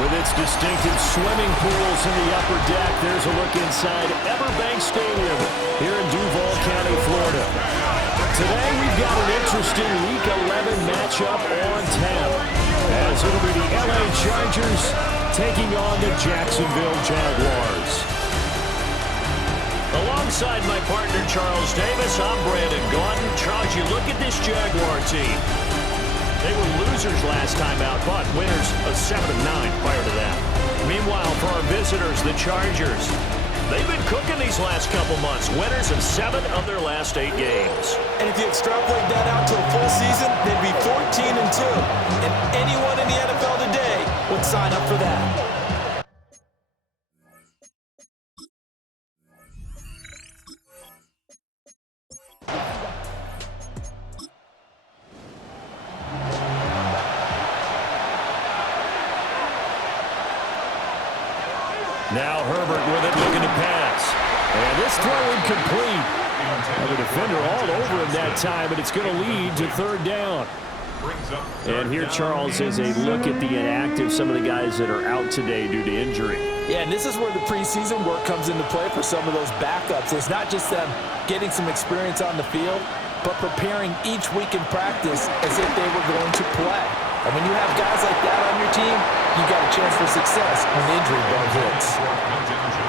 With its distinctive swimming pools in the upper deck, there's a look inside Everbank Stadium here in Duval County, Florida. Today we've got an interesting Week 11 matchup on tap, as it'll be the LA Chargers taking on the Jacksonville Jaguars. Alongside my partner Charles Davis, I'm Brandon Gaudin. Charles, you look at this Jaguar team. They were losers last time out, but winners of 7-9 prior to that. Meanwhile, for our visitors, the Chargers, they've been cooking these last couple months. Winners of 7 of their last 8 games. And if you extrapolate that out to a full season, they'd be 14-2. And anyone in the NFL today would sign up for that. Now Herbert with it, looking to pass. And this throw incomplete. And the defender all over him that time, and it's going to lead to third down. And here Charles has a look at the inactive, some of the guys that are out today due to injury. Yeah, and this is where the preseason work comes into play for some of those backups. It's not just them getting some experience on the field, but preparing each week in practice as if they were going to play. And when you have guys like that on your team, you got a chance for success when the injury bug hits.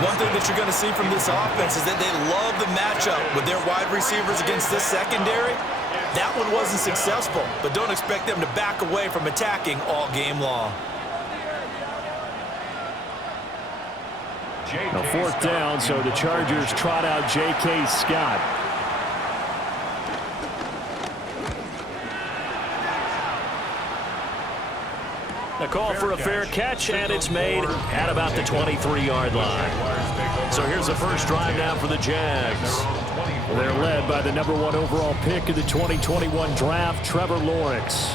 One thing that you're going to see from this offense is that they love the matchup with their wide receivers against this secondary. That one wasn't successful, but don't expect them to back away from attacking all game long. Now fourth down, so the Chargers trot out J.K. Scott. A call for a fair catch, and it's made at about the 23-yard line. So here's the first drive now for the Jags. They're led by the #1 overall pick of the 2021 draft, Trevor Lawrence.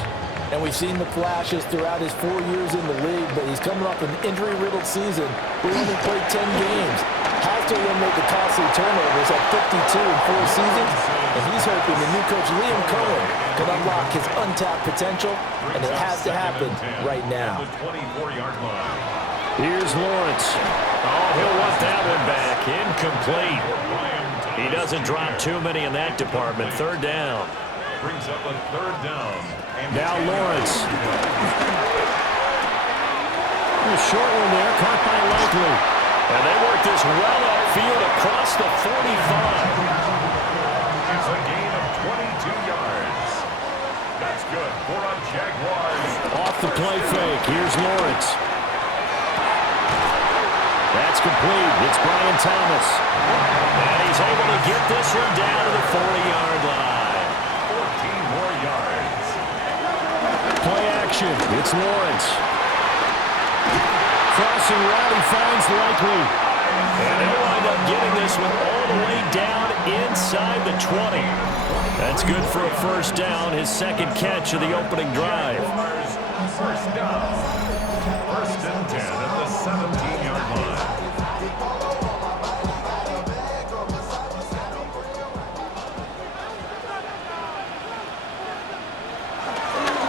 And we've seen the flashes throughout his 4 years in the league, but he's coming off an injury-riddled season. He only played 10 games. Has to eliminate the costly turnovers at 52 in 4 seasons, and he's hoping the new coach Liam Cohen can unlock his untapped potential, and it has to happen right now. Here's Lawrence. Oh, he'll want that one back. Incomplete. He doesn't drop too many in that department. Third down. Brings up a third down. Now Lawrence. A short one there, caught by Likely. And they work this well upfield across the 45. It's a gain of 22 yards. That's good for a Jaguars. Off the play fake. Here's Lawrence. That's complete. It's Brian Thomas. And he's able to get this one down to the 40-yard line. 14 more yards. Play action. It's Lawrence. Crossing route, he finds Likely. And he'll wind up getting this one all the way down inside the 20. That's good for a first down, his second catch of the opening drive. First down. First and 10 at the 17-yard line.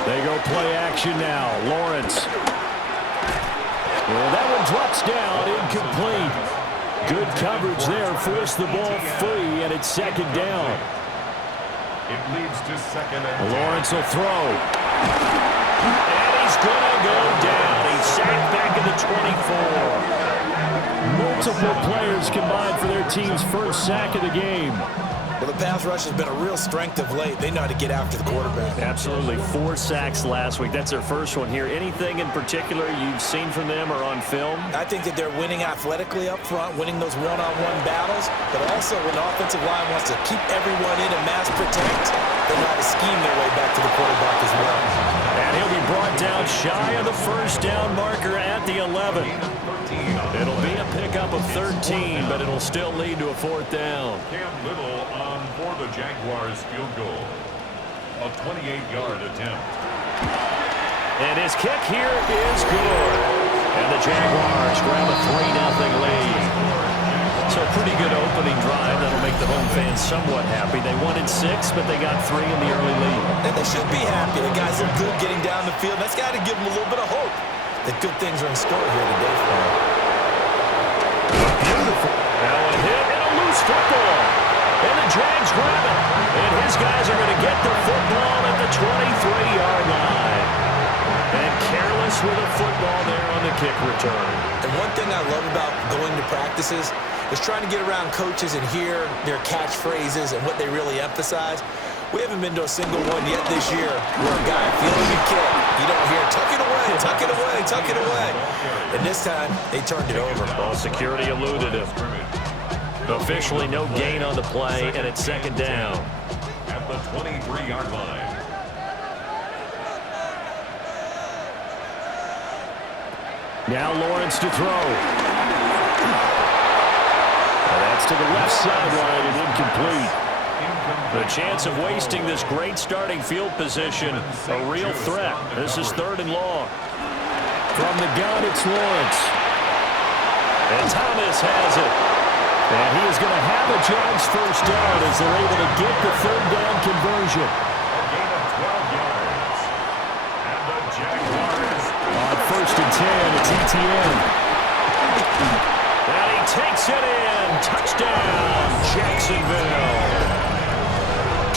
They go play action now. Lawrence. Well, that one drops down, incomplete. Good coverage there, forced the ball free, and it's second down. It leads to second and 10. Lawrence will throw. And he's going to go down. He's sacked back at the 24. Multiple players combined for their team's first sack of the game. Well, the pass rush has been a real strength of late. They know how to get after the quarterback. Absolutely. 4 sacks last week. That's their first one here. Anything in particular you've seen from them or on film? I think that they're winning athletically up front, winning those one-on-one battles, but also when the offensive line wants to keep everyone in and mass protect, they know how to scheme their way back to the quarterback as well. And he'll be brought down shy of the first down marker at the 11. It'll be a pickup of 13, but it'll still lead to a fourth down. Cam Little on for the Jaguars field goal. A 28-yard attempt. And his kick here is good. And the Jaguars grab a 3-0 lead. So a pretty good opening drive that'll make the home fans somewhat happy. They wanted 6, but they got 3 in the early lead. And they should be happy. The guys look good getting down the field. That's got to give them a little bit of hope. that good things are in store here today for him. Beautiful. Now a hit and a loose football. And the Jags grab it. And his guys are going to get the football at the 23-yard line. And careless with a football there on the kick return. And one thing I love about going to practices is trying to get around coaches and hear their catchphrases and what they really emphasize. We haven't been to a single one yet this year where a guy feeling a kick, you don't hear, tuck it away, tuck it away, tuck it away. And this time, they turned it over. Ball security eluded him. Officially no gain on the play, and it's second down. At the 23-yard line. Now Lawrence to throw. And that's to the left sideline and incomplete. The chance of wasting this great starting field position, a real threat. This is 3rd and long. From the gun, it's Lawrence. And Thomas has it. And he is going to have a Jags first down as they're able to get the 3rd down conversion. A gain of 12 yards. And the Jaguars. On 1st and 10, it's ETN. And he takes it in. Touchdown, Jacksonville.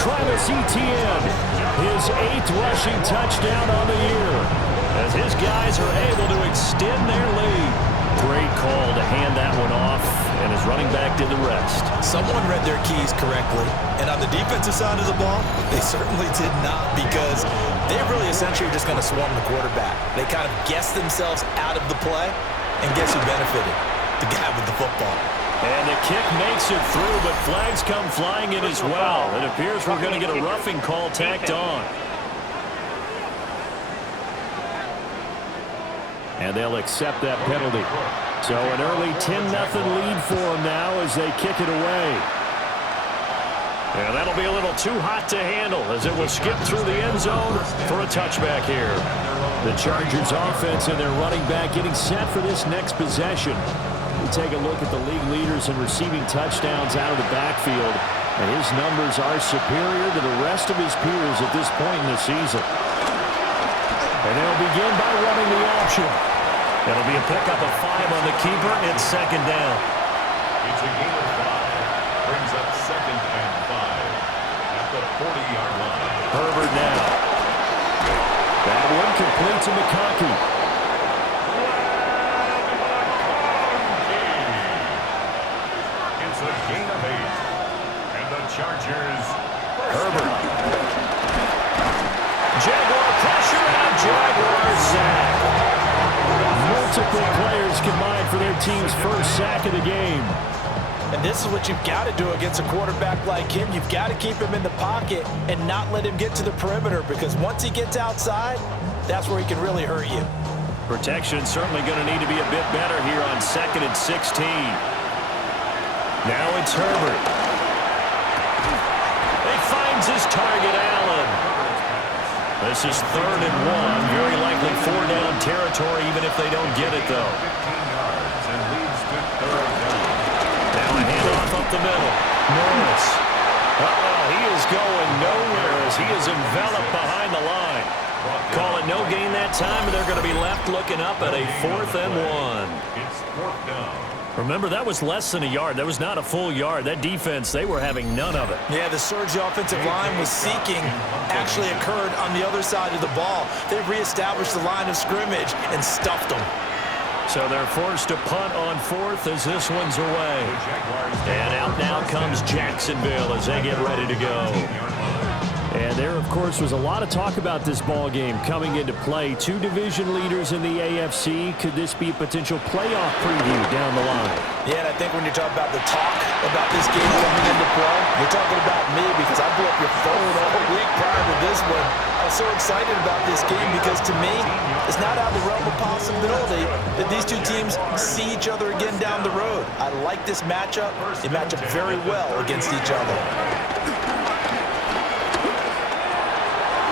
Travis Etienne, his 8th rushing touchdown on the year, as his guys are able to extend their lead. Great call to hand that one off, and his running back did the rest. Someone read their keys correctly, and on the defensive side of the ball, they certainly did not, because they really essentially are just going to swarm the quarterback. They kind of guessed themselves out of the play, and guess who benefited? The guy with the football. And the kick makes it through, but flags come flying in as well. It appears we're going to get a roughing call tacked on. And they'll accept that penalty. So an early 10-0 lead for them now as they kick it away. And that'll be a little too hot to handle as it will skip through the end zone for a touchback here. The Chargers offense and their running back getting set for this next possession. We take a look at the league leaders in receiving touchdowns out of the backfield, and his numbers are superior to the rest of his peers at this point in the season. And they'll begin by running the option. It'll be a pickup of 5 on the keeper. It's second down. It's a gain of 5. Brings up 2nd and 5 at the 40-yard line. Herbert now. That one complete to McConkey. It's a gain of 8. And the Chargers. Herbert. Jaguar pressure and Jaguar sack. Multiple players combined for their team's first sack of the game. And this is what you've got to do against a quarterback like him. You've got to keep him in the pocket and not let him get to the perimeter, because once he gets outside, that's where he can really hurt you. Protection certainly going to need to be a bit better here on 2nd and 16. Now it's Herbert. He finds his target, Allen. This is 3rd and 1. Very likely 4-down territory, even if they don't get it, though. 15 yards and leads to 3rd down. Now a handoff up the middle. Norris. He is going nowhere as he is enveloped behind the line. Call it no gain that time, and they're going to be left looking up at a 4th and 1. It's 4th down. Remember, that was less than a yard. That was not a full yard. That defense, they were having none of it. Yeah, the surge the offensive line was seeking actually occurred on the other side of the ball. They reestablished the line of scrimmage and stuffed them. So they're forced to punt on 4th as this one's away. And out now comes Jacksonville as they get ready to go. And there, of course, was a lot of talk about this ball game coming into play. 2 division leaders in the AFC. Could this be a potential playoff preview down the line? Yeah, and I think when you talk about the talk about this game coming into play, you're talking about me, because I blew up your phone all week prior to this one. I was so excited about this game because, to me, it's not out of the realm of possibility that these two teams see each other again down the road. I like this matchup. They match up very well against each other.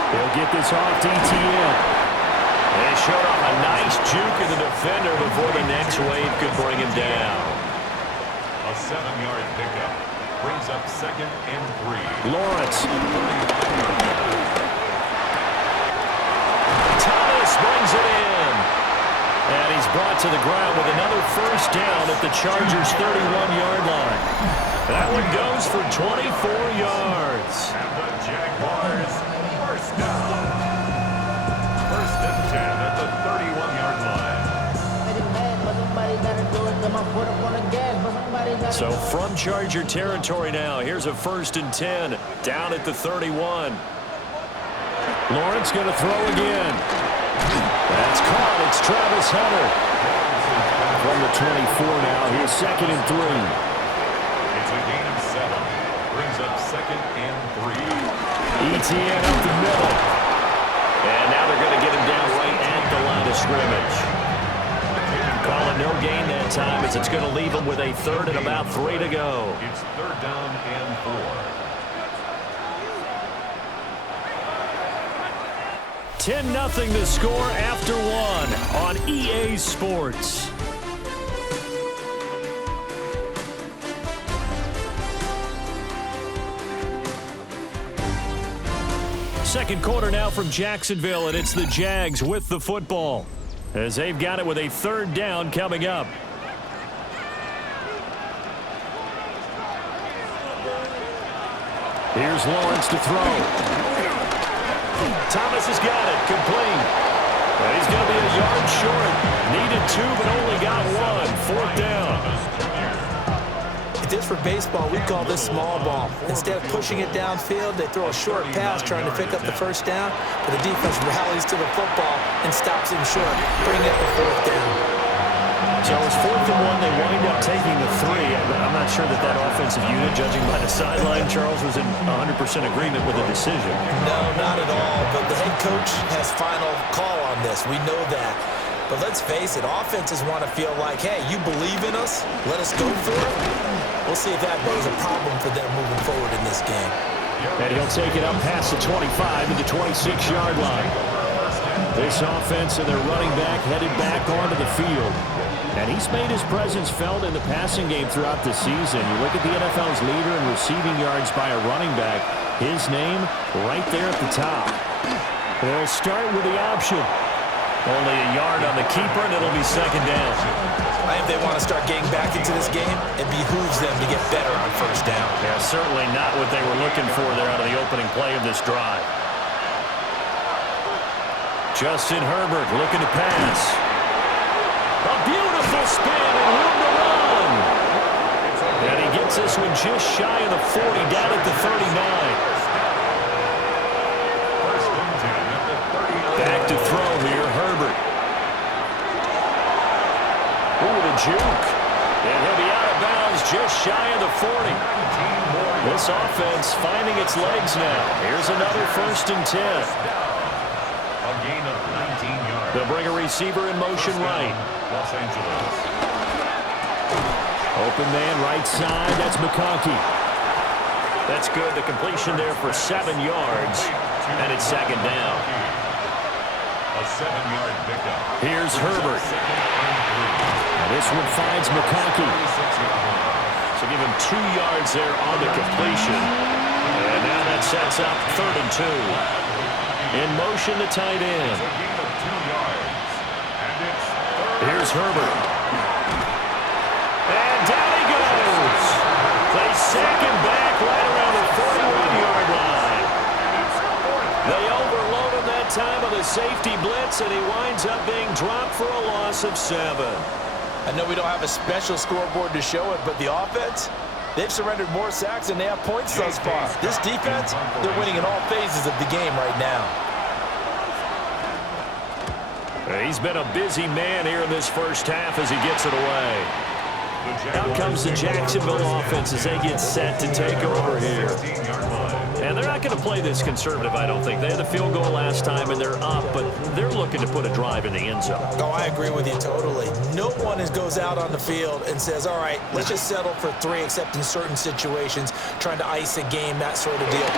They'll get this off to ETN. They showed off a nice juke in the defender before the next wave could bring him down. A 7-yard pickup brings up 2nd and 3. Lawrence. Thomas brings it in. And he's brought to the ground with another first down at the Chargers' 31-yard line. That one goes for 24 yards. And the Jaguars first down. First and 10 at the 31-yard line. So from Charger territory now, here's a first and 10 down at the 31. Lawrence going to throw again. That's caught. It's Travis Hunter. From the 24 now, here's second and 3. It's a gain of 7. Brings up second and 3. ETN up the middle. And now they're going to get him down right at the line of scrimmage. Calling no gain that time as it's going to leave him with a third and about 3 to go. It's third down and 4. 10-0 the score after 1 on EA Sports. Second quarter now from Jacksonville, and it's the Jags with the football as they've got it with a third down coming up. Here's Lawrence to throw. Thomas has got it, complete. And he's going to be a yard short. Needed 2, but only got 1. Fourth down. If this were baseball, we'd call this small ball. Instead of pushing it downfield, they throw a short pass trying to pick up the first down, but the defense rallies to the football and stops him short, bringing up the fourth down. So it was 4th and 1. They wind up taking the 3. I'm not sure that offensive unit, judging by the sideline, Charles, was in 100% agreement with the decision. No, not at all. But the head coach has final call on this. We know that. But let's face it, offenses want to feel like, hey, you believe in us? Let us go for it. We'll see if that was a problem for them moving forward in this game. And he'll take it up past the 25 to the 26-yard line. This offense and their running back headed back onto the field. And he's made his presence felt in the passing game throughout the season. You look at the NFL's leader in receiving yards by a running back. His name right there at the top. They'll start with the option. Only a yard on the keeper, and it'll be second down. I think they want to start getting back into this game. It behooves them to get better on first down. Yeah, certainly not what they were looking for there out of the opening play of this drive. Justin Herbert looking to pass. A beautiful spin and room to run. And he gets this one just shy of the 40, down at the 39. Back to throw here, Herbert. Ooh, the juke. And he'll be out of bounds just shy of the 40. This offense finding its legs now. Here's another first and 10. A gain of 19 yards. They'll bring a receiver in motion right. Los Angeles. Open man right side. That's McConkey. That's good. The completion there for 7 yards. And it's second down. A 7-yard pickup. Here's Herbert. And this one finds McConkey. So give him 2 yards there on the completion. And now that sets up third and 2. In motion, the tight end. Here's Herbert. And down he goes. They sack him back right around the 41-yard line. They overload him that time on the safety blitz, and he winds up being dropped for a loss of 7. I know we don't have a special scoreboard to show it, but the offense, they've surrendered more sacks than they have points thus far. This defense, they're winning in all phases of the game right now. He's been a busy man here in this first half as he gets it away. Out comes the Jacksonville offense as they get set to take over here. And they're not going to play this conservative, I don't think. They had the field goal last time, and they're up, but they're looking to put a drive in the end zone. Oh, I agree with you totally. No one goes out on the field and says, all right, let's just settle for 3, except in certain situations, trying to ice a game, that sort of deal.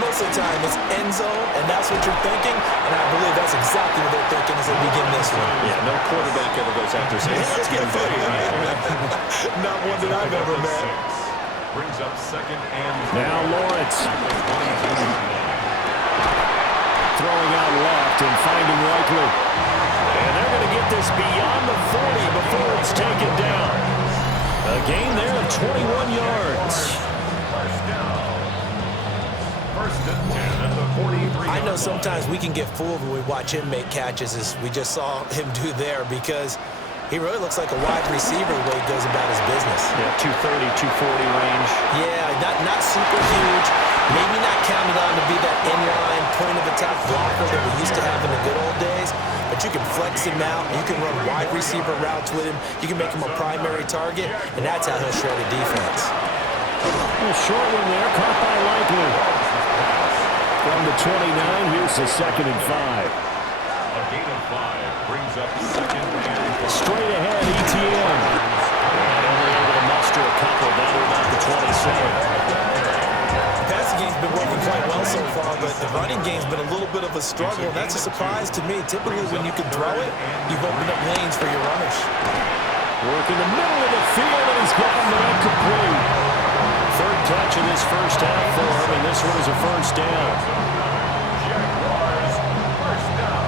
Most of the time, it's end zone, and that's what you're thinking, and I believe that's exactly what they're thinking as they begin this one. Yeah, no quarterback ever goes out there saying, hey, let's get 3, right? Not one that I've ever met. Brings up second and now Lawrence. Throwing out left and finding Likely. And they're going to get this beyond the 40 before it's taken down. A gain there of 21 yards. First down. First and 10 at the 43. I know sometimes we can get fooled when we watch him make catches, as we just saw him do there, because he really looks like a wide receiver the way he goes about his business. Yeah, 230, 240 range. Yeah, not super huge. Maybe not counted on to be that in-line point-of-attack blocker that we used to have in the good old days, but you can flex him out. You can run wide receiver routes with him. You can make him a primary target, and that's how he'll shred a defense. A short one there, caught by Likely. From the 29, here's the 2nd and 5. A gain of 5 brings up 2nd and 5. Straight ahead, ETN. And only able to muster a couple down to about the 27. The passing game's been working quite well so far, but the running game's been a little bit of a struggle, and that's a surprise to me. Typically, when you can throw it, you've opened up lanes for your runners. Work in the middle of the field, and he's gotten the incomplete. Third touch in this first half for him, and this one is a first down. Jaguars, first down.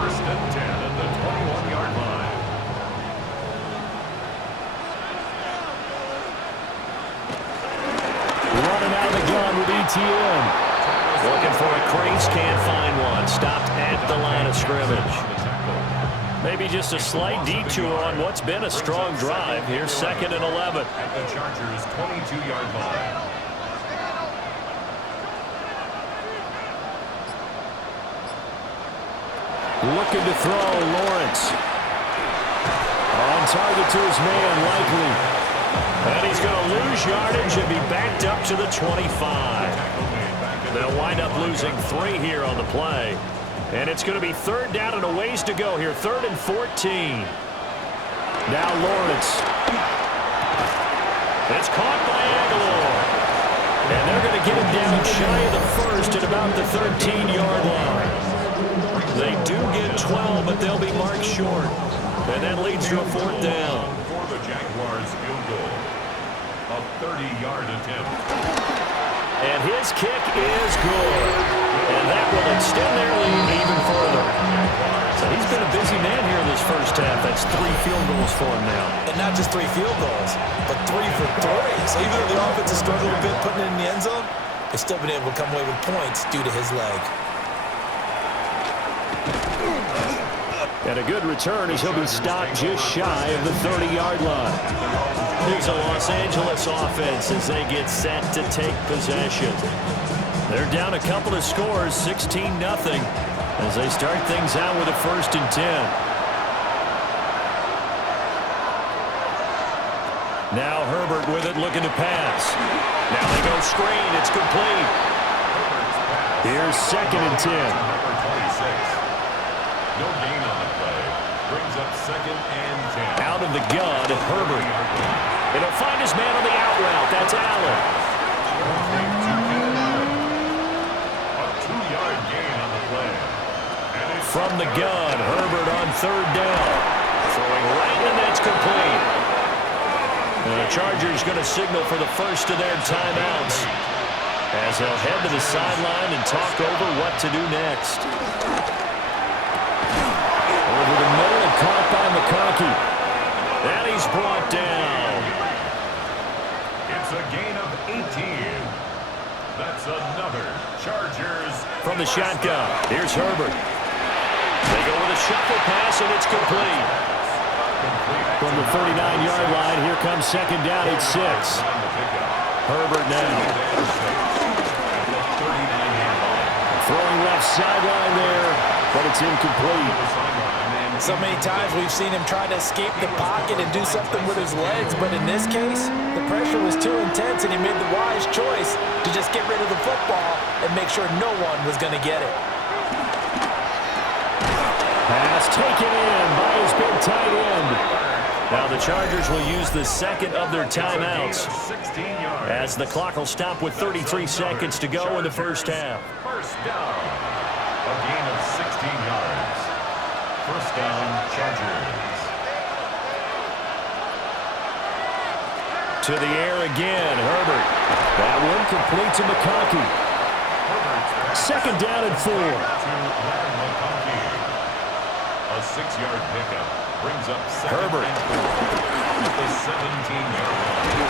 First and 10 at the 21-yard line. Running out of the gun with ETN. Looking for a crease, can't find one. Stopped at the line of scrimmage. Maybe just a slight detour on what's been a strong drive. Here's 2nd and 11. At the Chargers' 22-yard line. Looking to throw, Lawrence. On target to his man, Likely. And he's going to lose yardage and be backed up to the 25. They'll wind up losing 3 here on the play. And it's going to be 3rd down and a ways to go here. 3rd and 14. Now Lawrence. It's caught by Aguilar. And they're going to get him down shy of the first at about the 13-yard line. They do get 12, but they'll be marked short. And that leads to a 4th down. For the Jaguars field goal. A 30-yard attempt. And his kick is good. And that will extend their lead even further. So he's been a busy man here in this first half. That's 3 field goals for him now. And not just 3 field goals, but 3 for 3. So even though the offense has struggled a bit putting it in the end zone, they've still been able to come away with points due to his leg. And a good return as he'll be stopped just shy of the 30-yard line. Here's a Los Angeles offense as they get set to take possession. They're down a couple of scores, 16-0, as they start things out with a 1st and 10. Now Herbert with it, looking to pass. Now they go screen. It's complete. Here's 2nd and 10. Number 26. No gain on the play. Brings up 2nd and 10. Out of the gun, Herbert. And he'll find his man on the out route. That's Allen. A 2-yard gain on the play. From the gun, Herbert on 3rd down. Throwing right, and that's complete. And the Chargers going to signal for the first of their timeouts as they'll head to the sideline and talk over what to do next. Over the middle and caught by McConkey. And he's brought down. It's a gain of 18. That's another Chargers. From the shotgun, here's Herbert. They go with a shuffle pass, and it's complete. From the 39-yard line, here comes 2nd down at 6. Herbert now. Throwing left sideline there, but it's incomplete. So many times we've seen him try to escape the pocket and do something with his legs, but in this case, the pressure was too intense, and he made the wise choice to just get rid of the football and make sure no one was going to get it. Pass taken in by his big tight end. Now the Chargers will use the 2nd of their timeouts as the clock will stop with 33 seconds to go in the first half. First down. A gain of 16 yards. First down, Chargers. To the air again, Herbert. That one complete to McConkey. 2nd down and 4. To McConkey. A A 6-yard pickup brings up Herbert. at the 17-yard line.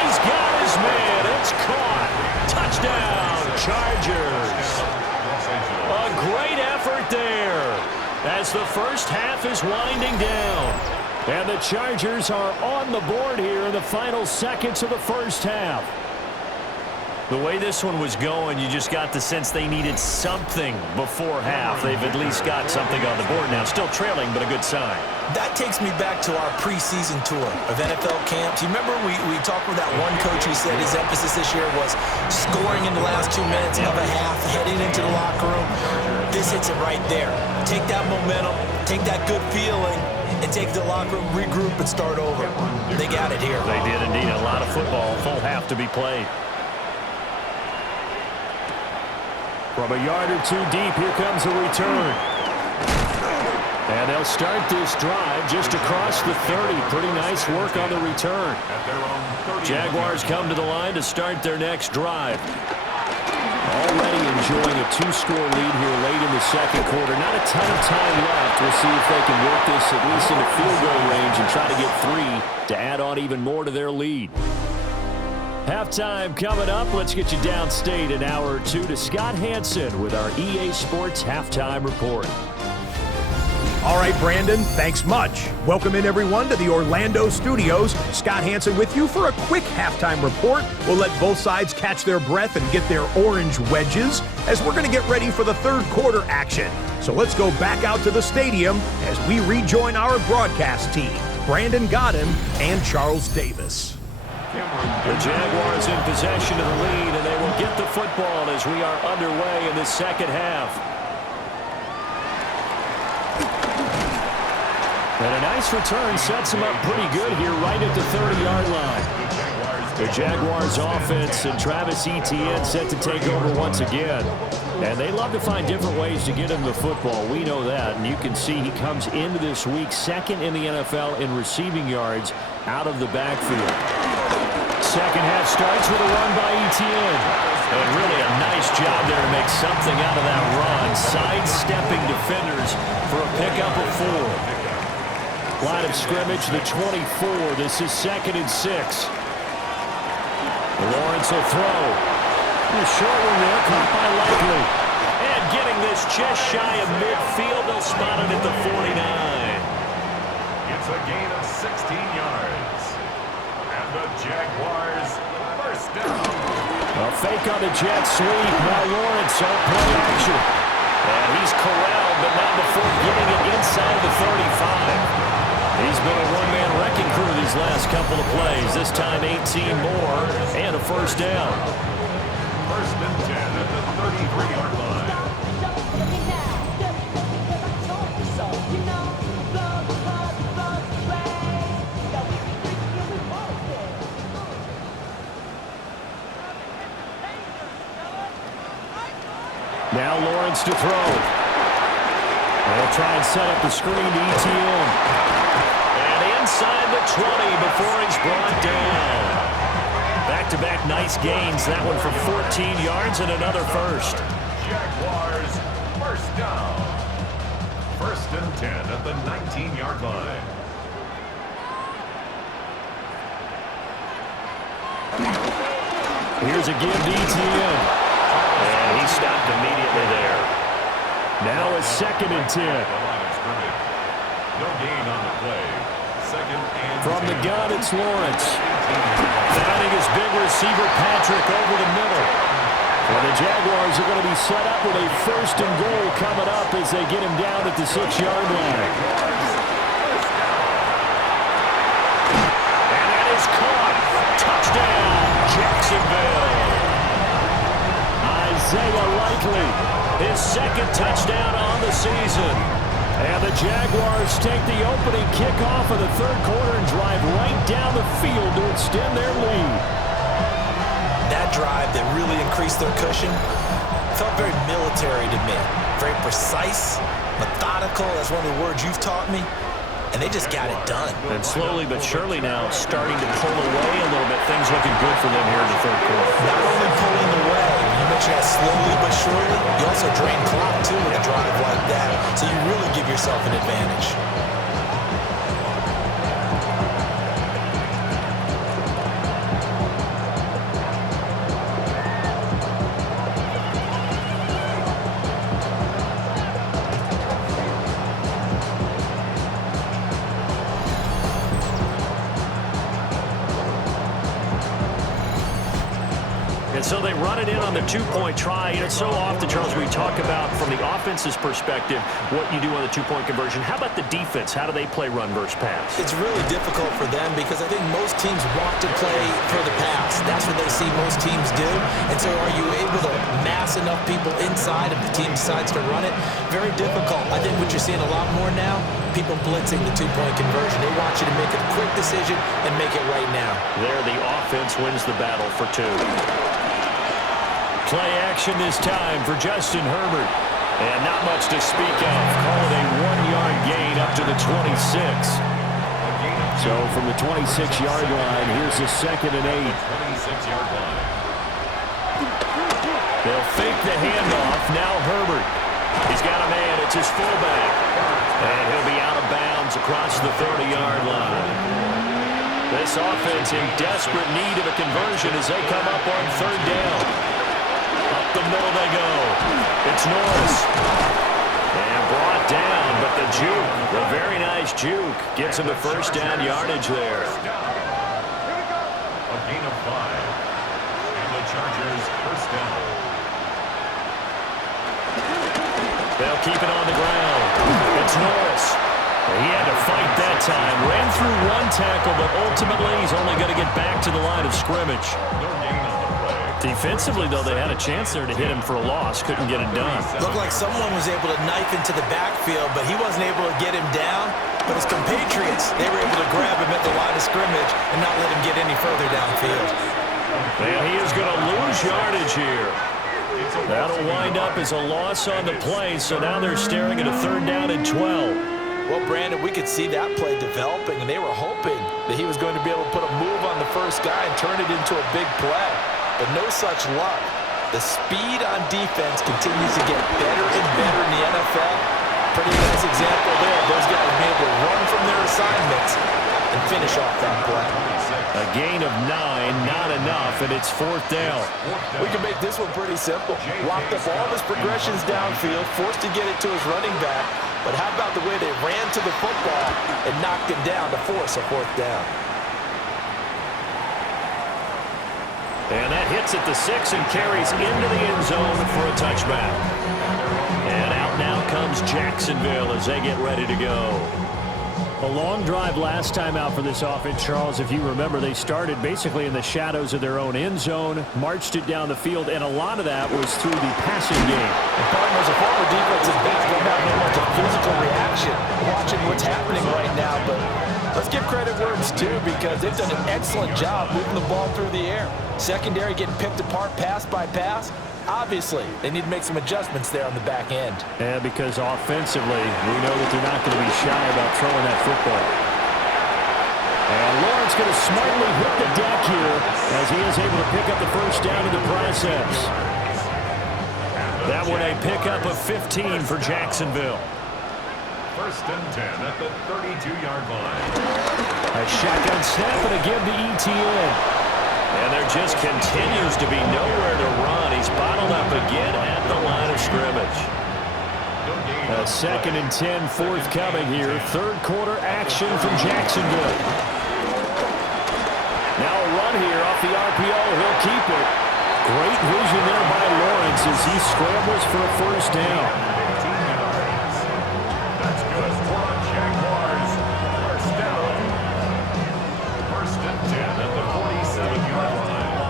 He's got his man. It's caught. Touchdown, Chargers. A great effort there as the first half is winding down. And the Chargers are on the board here in the final seconds of the first half. The way this one was going, you just got the sense they needed something before half. They've at least got something on the board now. Still trailing, but a good sign. That takes me back to our preseason tour of NFL camps. You remember we talked with that one coach who said his emphasis this year was scoring in the last 2 minutes of a half, heading into the locker room. This hits it right there. Take that momentum, take that good feeling, and take the locker room, regroup, and start over. They got it here. They did indeed. A lot of football, full half to be played. From a yard or two deep, here comes a return. And they'll start this drive just across the 30. Pretty nice work on the return. Jaguars come to the line to start their next drive. Already enjoying a 2-score lead here late in the second quarter. Not a ton of time left. We'll see if they can work this at least into field goal range and try to get 3 to add on even more to their lead. Halftime coming up. Let's get you downstate an hour or two to Scott Hansen with our EA Sports Halftime Report. All right, Brandon, thanks much. Welcome in, everyone, to the Orlando studios. Scott Hansen with you for a quick halftime report. We'll let both sides catch their breath and get their orange wedges as we're going to get ready for the third quarter action. So let's go back out to the stadium as we rejoin our broadcast team, Brandon Godden and Charles Davis. The Jaguars in possession of the lead, and they will get the football as we are underway in the second half. And a nice return sets them up pretty good here right at the 30-yard line. The Jaguars offense and Travis Etienne set to take over once again. And they love to find different ways to get him the football. We know that. And you can see he comes into this week second in the NFL in receiving yards out of the backfield. Second half starts with a run by Etienne. And really a nice job there to make something out of that run. Sidestepping defenders for a pickup of 4. Line of scrimmage, the 24. This is 2nd and 6. Lawrence will throw. A short one there, caught by Likely. And getting this just shy of midfield, they'll spot it at the 49. It's a gain of 16 yards. And the Jaguars first down. A fake on the jet sweep. Now Lawrence on play action. And he's corralled, but not before getting it inside the 35. He's been a one-man wrecking crew these last couple of plays. This time 18 more and a first down. First and 10 at the 33-yard line. Now Lawrence to throw. They'll try and set up the screen to Etienne. And inside the 20 before he's brought down. Back-to-back nice gains. That one for 14 yards and another first. Jaguars first down. First and 10 at the 19-yard line. Here's a give to Etienne. And he stopped immediately there. Now a 2nd and 10. No gain on the play. Second and From 10. the gun, it's Lawrence. Finding his big receiver, Patrick, over the middle. Well, the Jaguars are going to be set up with a 1st and goal coming up as they get him down at the 6-yard line. And that is caught. Touchdown, Jacksonville. Isaiah Likely, his 2nd touchdown on the season. And the Jaguars take the opening kickoff of the third quarter and drive right down the field to extend their lead. That drive that really increased their cushion felt very military to me. Very precise, methodical. That's one of the words you've taught me. And they just got it done. And slowly but surely now starting to pull away a little bit. Things looking good for them here in the third quarter. Not only pulling away, you approaching it slowly but surely, you also drain clock too with a drive like that, so you really give yourself an advantage. And so they run it in on the two-point try. And it's so often, Charles, we talk about from the offense's perspective what you do on the two-point conversion. How about the defense? How do they play run versus pass? It's really difficult for them because I think most teams want to play for the pass. That's what they see most teams do. And so are you able to mass enough people inside if the team decides to run it? Very difficult. I think what you're seeing a lot more now, people blitzing the two-point conversion. They want you to make a quick decision and make it right now. There, the offense wins the battle for two. Play action this time for Justin Herbert. And not much to speak of. Call it a 1-yard gain up to the 26. So from the 26-yard line, here's the 2nd and 8. 26-yard line. They'll fake the handoff. Now Herbert. He's got a man. It's his fullback. And he'll be out of bounds across the 30-yard line. This offense in desperate need of a conversion as they come up on 3rd down. Up the middle they go. It's Norris. And brought down, but the juke, the very nice juke, gets him the 1st down yardage there. A gain of 5. And the Chargers 1st down. They'll keep it on the ground. It's Norris. He had to fight that time. Ran through one tackle, but ultimately he's only going to get back to the line of scrimmage. No gain on the play. Defensively, though, they had a chance there to hit him for a loss. Couldn't get it done. Looked like someone was able to knife into the backfield, but he wasn't able to get him down. But his compatriots, they were able to grab him at the line of scrimmage and not let him get any further downfield. Well, he is going to lose yardage here. That'll wind up as a loss on the play, so now they're staring at a 3rd down and 12. Well, Brandon, we could see that play developing, and they were hoping that he was going to be able to put a move on the first guy and turn it into a big play. But no such luck. The speed on defense continues to get better and better in the NFL. Pretty nice example there of those guys being able to run from their assignments and finish off that play. A gain of 9, not enough, and it's 4th down. We can make this one pretty simple. Locked up all of his progressions downfield, forced to get it to his running back. But how about the way they ran to the football and knocked him down to force a 4th down? And that hits at the 6 and carries into the end zone for a touchback. And out now comes Jacksonville as they get ready to go. A long drive last time out for this offense, Charles. If you remember, they started basically in the shadows of their own end zone, marched it down the field, and a lot of that was through the passing game. And partners, a former defensive back don't have no much of physical reaction watching what's happening right now, but let's give credit where it's due because they've done an excellent job moving the ball through the air. Secondary getting picked apart pass by pass. Obviously, they need to make some adjustments there on the back end. Yeah, because offensively, we know that they're not going to be shy about throwing that football. And Lawrence going to smartly hit the deck here as he is able to pick up the 1st down in the process. That one a pickup of 15 for Jacksonville. 1st and 10 at the 32-yard line. A shotgun snap and a give to ETN. And there just continues to be nowhere to run. He's bottled up again at the line of scrimmage. A 2nd and 10 forthcoming here. 3rd quarter action from Jacksonville. Now a run here off the RPO. He'll keep it. Great vision there by Lawrence as he scrambles for a 1st down. 15 yards. That's good for the Jaguars. 1st down. 1st and 10 at the 47-yard line.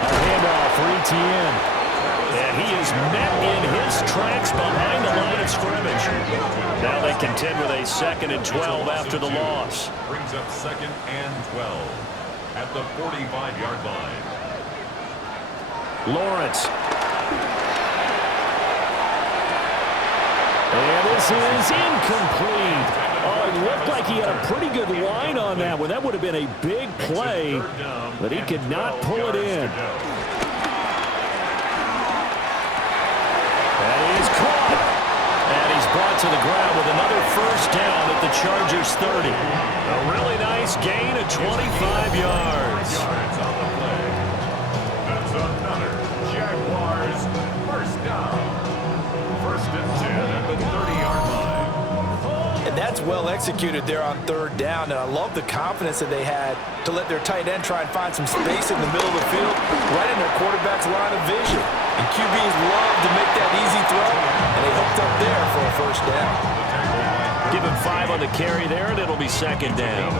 A handoff for ETN. And he is met in his tracks behind the line of scrimmage. Now they contend with a 2nd and 12 after the loss. Brings up 2nd and 12 at the 45-yard line. Lawrence. And this is incomplete. Oh, it looked like he had a pretty good line on that one. That would have been a big play, but he could not pull it in. And he's caught. And he's brought to the ground with another first down at the Chargers' 30. A really nice gain of 25 yards. On the play. That's another Jaguars first down. First and 10 at the 30-yard line. And that's well executed there on third down. And I love the confidence that they had to let their tight end try and find some space in the middle of the field, right in their quarterback's line of vision. And QBs love to make that easy throw, and they hooked up there for a first down. Give him 5 on the carry there, and it'll be second down.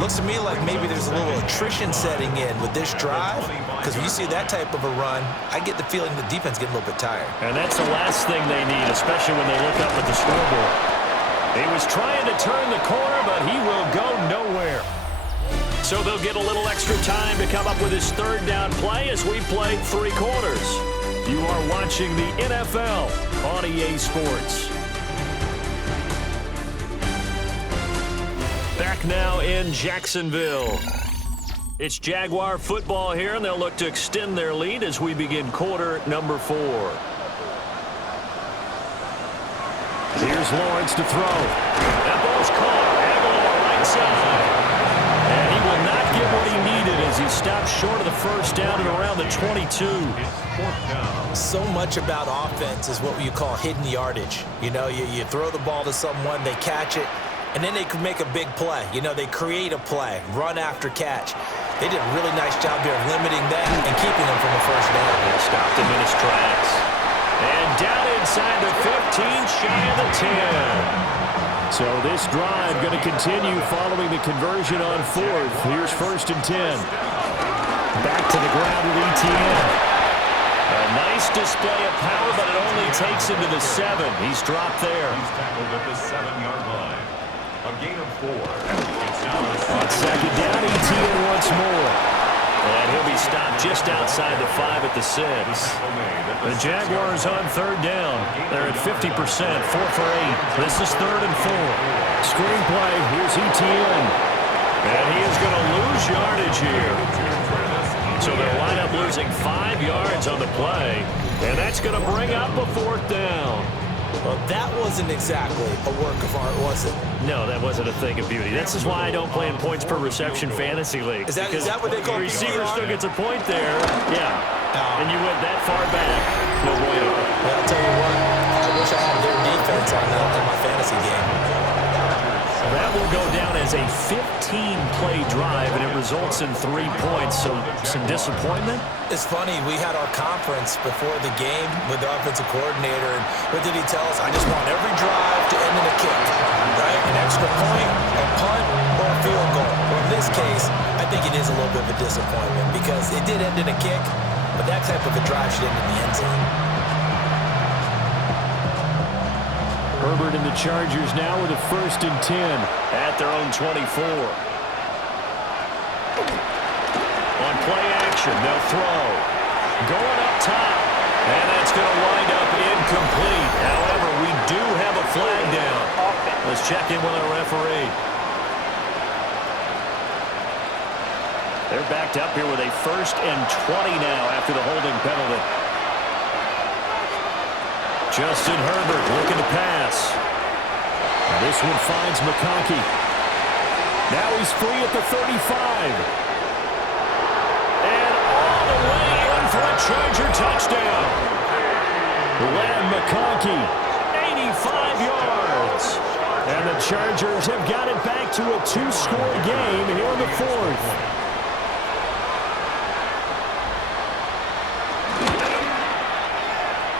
Looks to me like maybe there's a little attrition setting in with this drive, because when you see that type of a run, I get the feeling the defense getting a little bit tired. And that's the last thing they need, especially when they look up at the scoreboard. He was trying to turn the corner, but he will go nowhere. So they'll get a little extra time to come up with his third down play as we play 3 quarters. You are watching the NFL on EA Sports. Back now in Jacksonville. It's Jaguar football here, and they'll look to extend their lead as we begin quarter number 4. Here's Lawrence to throw. That ball's caught. Aguilar right side. And he will not get what he needed as he stopped short of the first down at around the 22. So much about offense is what you call hidden yardage. You know, you throw the ball to someone, they catch it, and then they could make a big play. You know, they create a play, run after catch. They did a really nice job here of limiting that and keeping them from the first down. They stopped him in his tracks. And down inside the 15, shy of the 10. So this drive going to continue following the conversion on 4th. Here's first and 10. Back to the ground with ETN. A nice display of power, but it only takes him to the 7. He's dropped there. He's tackled at the 7-yard line. A gain of 4. On second down, ETN once more. And he'll be stopped just outside the 5 at the 6. The Jaguars on third down. They're at 50%, 4 for 8. This is third and 4. Screen play, here's ETN. And he is going to lose yardage here. So they'll wind up losing 5 yards on the play. And that's going to bring up a 4th down. Well, that wasn't exactly a work of art, was it? No, that wasn't a thing of beauty. This is why I don't play in points per reception fantasy league. Is that what they call the receiver still gets a point there? Yeah. No. And you went that far back. No bueno. Well, I'll tell you what, I wish I had their defense on my fantasy game. That will go down as a 15-play drive, and it results in 3 points. So some disappointment? It's funny, we had our conference before the game with the offensive coordinator, and what did he tell us? I just want every drive to end in a kick, right? An extra point, a punt, or a field goal. Well, in this case, I think it is a little bit of a disappointment because it did end in a kick, but that type of a drive should end in the end zone. Herbert and the Chargers now with a first and 10 at their own 24. On play action, they'll throw. Going up top. And that's going to wind up incomplete. However, we do have a flag down. Let's check in with our referee. They're backed up here with a first and 20 now after the holding penalty. Justin Herbert looking to pass. And this one finds McConkey. Now he's free at the 35. And all the way in for a Charger touchdown. Len McConkey, 85 yards. And the Chargers have got it back to a 2-score game here in the 4th.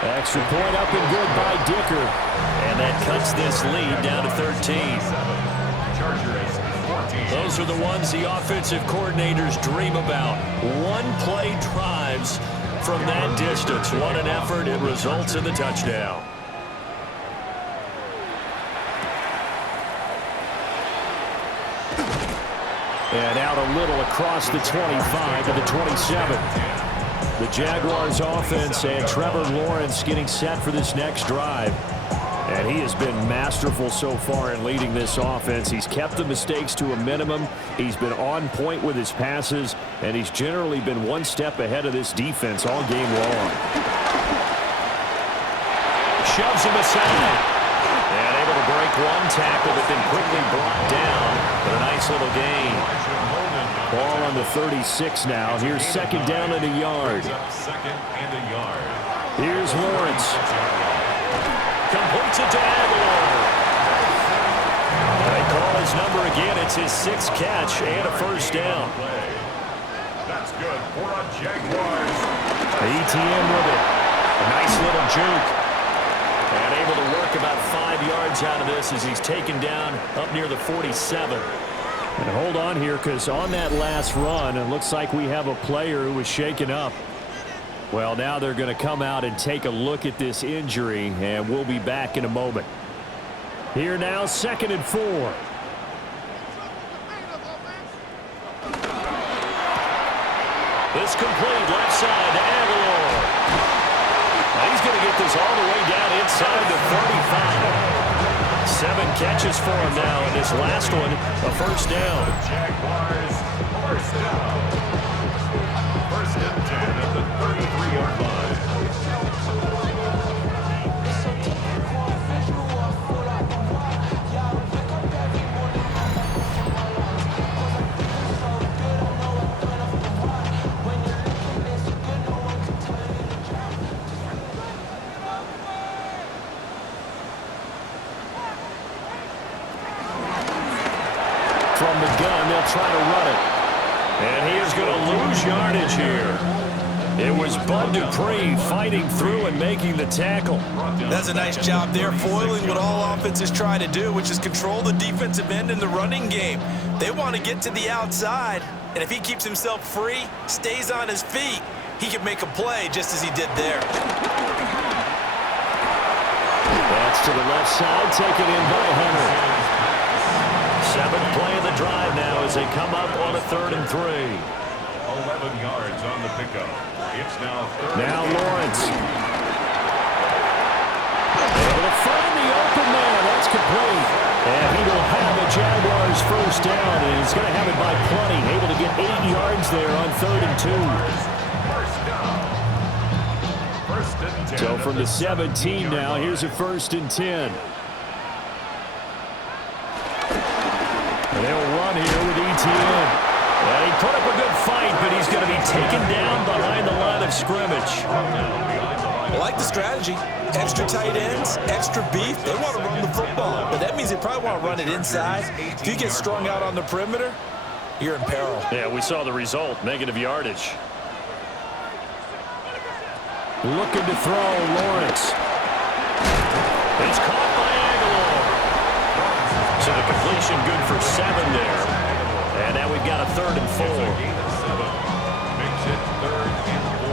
Extra point up and good by Dicker. And that cuts this lead down to 13. Those are the ones the offensive coordinators dream about. One-play drives from that distance. What an effort. It results in the touchdown. And out a little across the 25 to the 27. The Jaguars offense and Trevor Lawrence getting set for this next drive. And he has been masterful so far in leading this offense. He's kept the mistakes to a minimum. He's been on point with his passes, and he's generally been one step ahead of this defense all game long. Shoves him aside. And able to break one tackle, but then quickly brought down. But a nice little gain. Ball on the 36 now. Here's second down and a yard. Here's Lawrence. Completes it to Aguilar. They call his number again. It's his 6th catch and a first down. That's good for a Jaguars. ETN with it. A nice little juke. And able to work about 5 yards out of this as he's taken down up near the 47. And hold on here, because on that last run, it looks like we have a player who was shaken up. Well, now they're going to come out and take a look at this injury, and we'll be back in a moment. Here now, 2nd and 4. This complete left side to Aguilar. Now he's going to get this all the way down inside the 35. 7 catches for him now, and this last one, a first down. Jaguars, first down. First and 10 at the 33-yard line. From the gun, they'll try to run it. And he is going to lose yardage here. It was Bud Dupree fighting through and making the tackle. That's a nice job there, foiling what all offenses try to do, which is control the defensive end in the running game. They want to get to the outside, and if he keeps himself free, stays on his feet, he can make a play just as he did there. That's to the left side, taken in by Hunter. 7th play of the drive now as they come up on a 3rd and 3. 11 yards on the pickup. It's now 3rd. Now Lawrence. Able to find the open man. That's complete. And he will have a Jaguars first down, and he's going to have it by plenty. Able to get 8 yards there on 3rd and 2. First and 10. So from the 17 now, here's a 1st and 10. And they'll run here with ETN. And he put up a good fight, but he's going to be taken down behind the line of scrimmage. I like the strategy. Extra tight ends, extra beef. They want to run the football, but that means they probably want to run it inside. If you get strung out on the perimeter, you're in peril. Yeah, we saw the result, negative yardage. Looking to throw, Lawrence. It's caught by Aguilar. So the completion good for 7 there. And now we've got a 3rd and 4. Makes it 3rd and 4.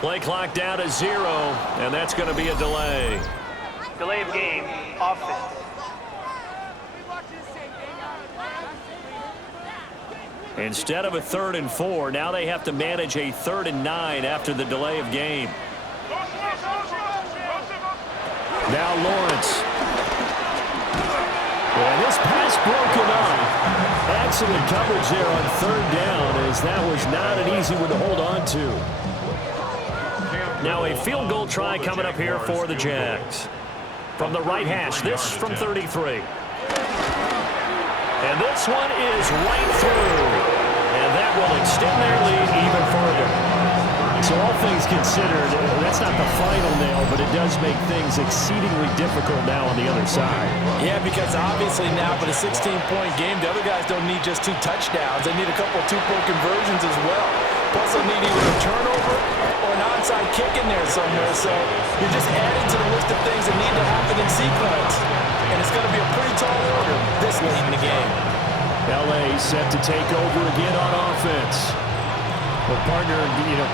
Play clock down to 0, and that's going to be a delay. Delay of game, offense. Instead of a 3rd and 4, now they have to manage a 3rd and 9 after the delay of game. Now Lawrence. And this pass broken up. Excellent coverage there on 3rd down, as that was not an easy one to hold on to. Now a field goal try coming up here for the Jags. From the right hash, this from 33. And this one is right through. And that will extend their lead even further. So all things considered, that's not the final nail, but it does make things exceedingly difficult now on the other side. Yeah, because obviously now for the 16-point game, the other guys don't need just 2 touchdowns. They need a couple of 2-point conversions as well. Plus they'll need either a turnover or an onside kick in there somewhere. So you're just adding to the list of things that need to happen in sequence. And it's going to be a pretty tall order this late in the game. L.A. set to take over again on offense. Well, partner,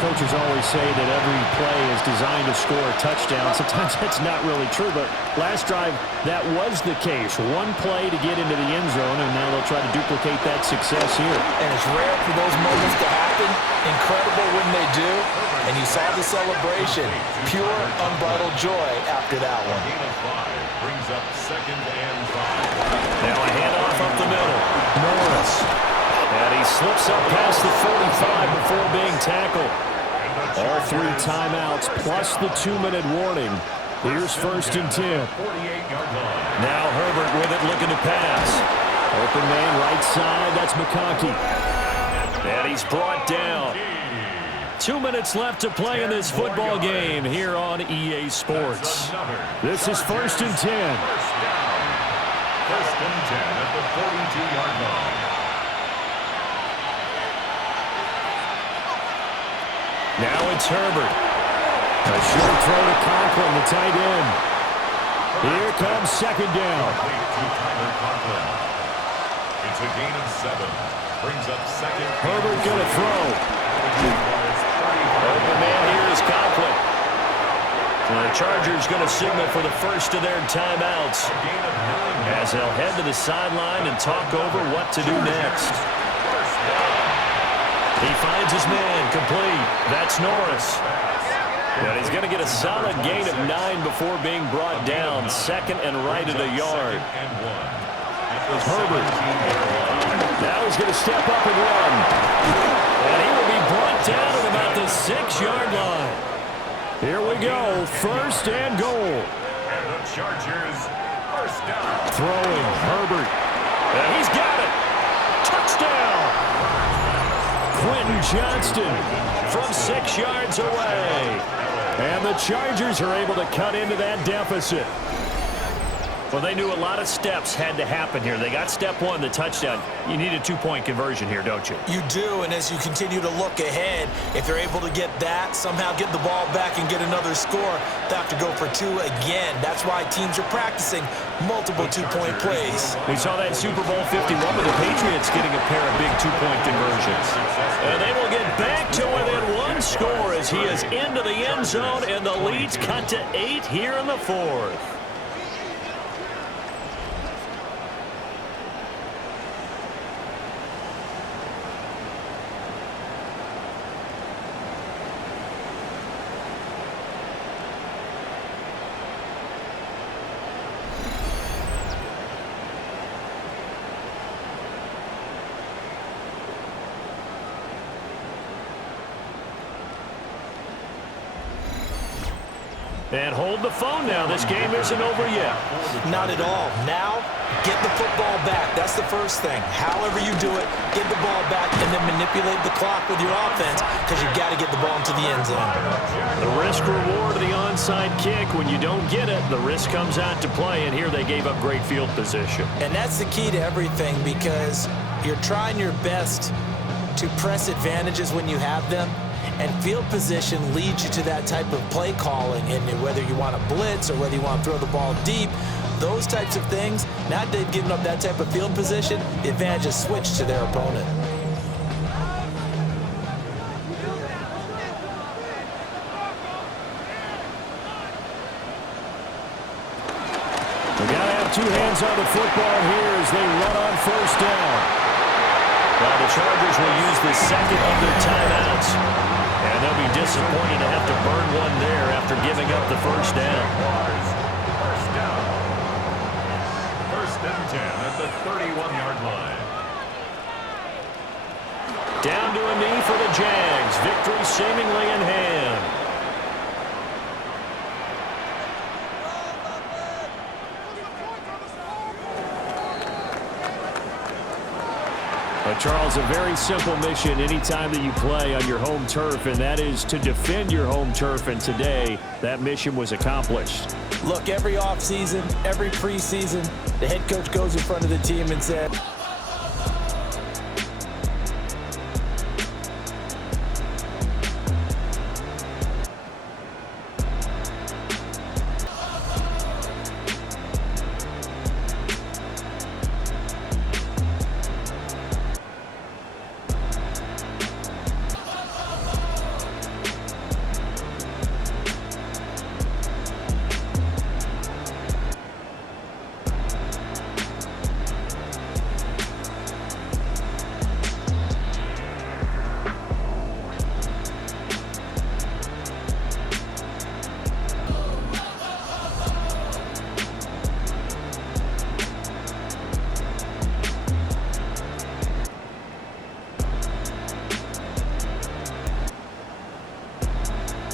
coaches always say that every play is designed to score a touchdown. Sometimes that's not really true, but last drive, that was the case. One play to get into the end zone, and now they'll try to duplicate that success here. And it's rare for those moments to happen. Incredible when they do. And you saw the celebration. Pure, unbridled joy after that one. Gain of 5 brings up 2nd and 5. Now a handoff up the middle. Norris. And he slips up past the 45 before being tackled. All 3 timeouts plus the 2-minute warning. Here's 1st and 10. 48-yard line. Now Herbert with it, looking to pass. Open man right side, that's McConkey. And he's brought down. 2 minutes left to play in this football game here on EA Sports. This is 1st and 10. First and 10 at the 42-yard line. Now it's Herbert. A short throw to Conklin, the tight end. Here comes 2nd down. It's a gain of 7. Brings up 2nd. Herbert going to throw. Open man here is Conklin. And the Chargers going to signal for the first of their timeouts as they'll head to the sideline and talk over what to do next. He finds his man, complete. That's Norris. And he's going to get a solid gain of 9 before being brought down. 2nd and right at a yard. Herbert. Now he's going to step up and run. And he will be brought down at about the 6-yard line. Here we go, 1st and goal. And the Chargers first down. Throwing, Herbert. And he's got it. Touchdown. Quentin Johnston from 6 yards away. And the Chargers are able to cut into that deficit. Well, they knew a lot of steps had to happen here. They got step 1, the touchdown. You need a 2-point conversion here, don't you? You do, and as you continue to look ahead, if they're able to get that, somehow get the ball back and get another score, they'll have to go for 2 again. That's why teams are practicing multiple 2-point plays. We saw that Super Bowl 51 with the Patriots getting a pair of big 2-point conversions. And they will get back to within 1 score as he is into the end zone, and the lead's cut to 8 here in the 4th. And hold the phone now. This game isn't over yet. Not at all. Now, get the football back. That's the first thing. However you do it, get the ball back and then manipulate the clock with your offense because you've got to get the ball into the end zone. The risk reward of the onside kick. When you don't get it, the risk comes out to play, and here they gave up great field position. And that's the key to everything because you're trying your best to press advantages when you have them. And field position leads you to that type of play calling. And whether you want to blitz or whether you want to throw the ball deep, those types of things, now that they've given up that type of field position, the advantage is switched to their opponent. They got to have 2 hands on the football here as they run on 1st down. Now the Chargers will use the 2nd of their timeouts. And they'll be disappointed to have to burn one there after giving up the 1st down. First down. 1st and 10 at the 31-yard line. Down to a knee for the Jags. Victory seemingly in hand. But Charles, a very simple mission anytime that you play on your home turf, and that is to defend your home turf. And today, that mission was accomplished. Look, every offseason, every preseason, the head coach goes in front of the team and said,